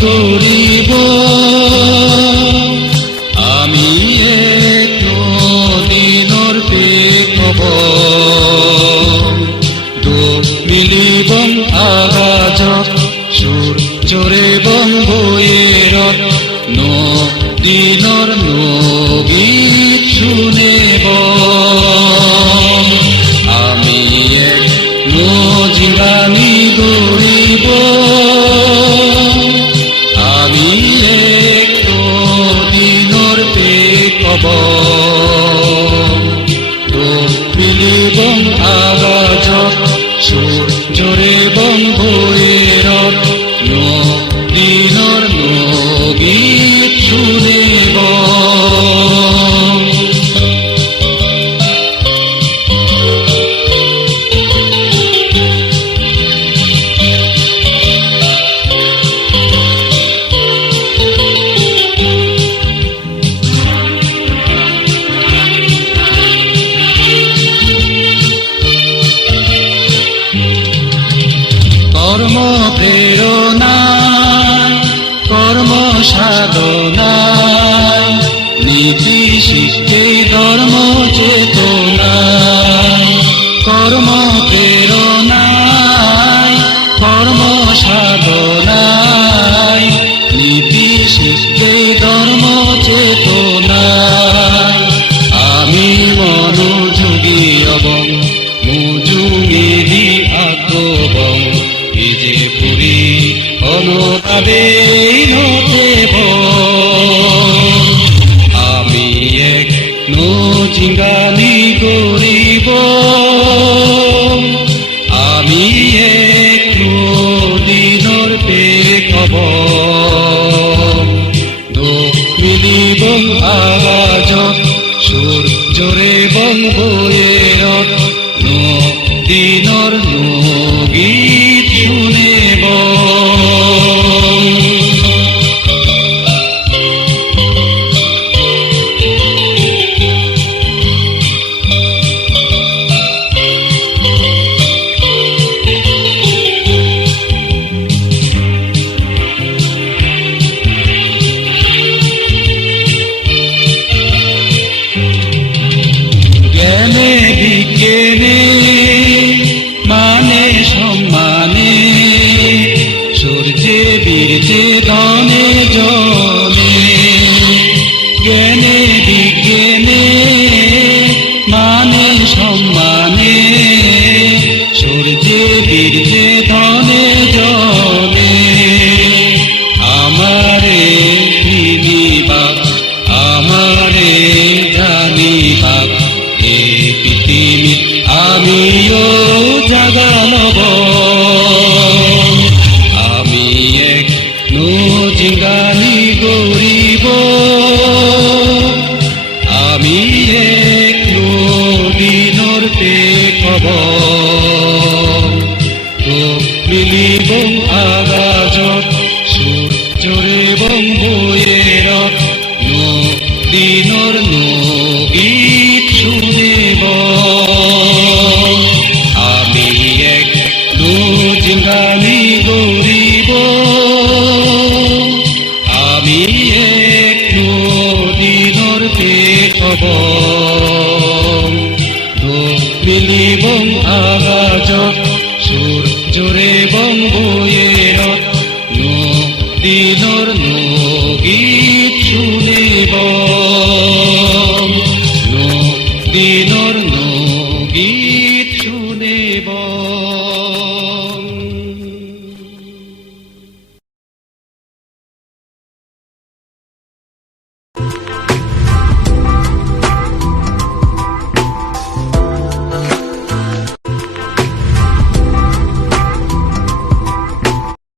গরিব আমি এক নদীনৰ পেখব দুখ মিলিবং আগাজক সূৰ্যৰে বং বৈৰত নদীনৰ নগীত শুনেব আমি এক নজিৰাণী গৰিব আমি এক নদীনৰ পেখব দুখ মিলিবং আগাজক সূৰ্যৰে বং বৈৰত নদীনৰ নগীত শুনিব কর্ম প্রেরণায় কর্ম সাধনায় নীতি শিক্ষে ধর্ম চেতনায় কর্ম প্রেরণায় কর্ম সাধনায় নীতি শিক্ষে ধর্ম চেতনায় আমি মনোযোগী হবং মজুঙেদি আত্মবং ইজে পুরি অনুতাবে নতেব আমি এক নজিৰাণী গৰিব আমি এক নদীনৰ পেখব দুখ মিলিবং আগাজক সূৰ্যৰে বং বৈৰত নদীনৰ নগীত শুনেব জ্ঞানে বিজ্ঞানে মানে সম্মানে সূর্যে বীর্যে ধনে জনে জ্ঞানে বিজ্ঞানে মানে সম্মানে সূর্যে বীর্যে ধনে জনে আমারে বিনিবাক আমারে জানিবাক এ পৃথিবী আমিও জাগালব আমি এক নজিৰাণী গৰিব আমি এক নদীনৰ পেখব দুখ মিলিবং আগাজক সূৰ্যৰে বং বৈৰত নদীনৰ নগীত শুনিব আমি এক নজিৰাণী গৰিব আমি এক নদীনৰ পেখব দুখ মিলিবং আগাজক সূৰ্যৰে বং বৈৰত নদীনৰ নগীত শুনিব।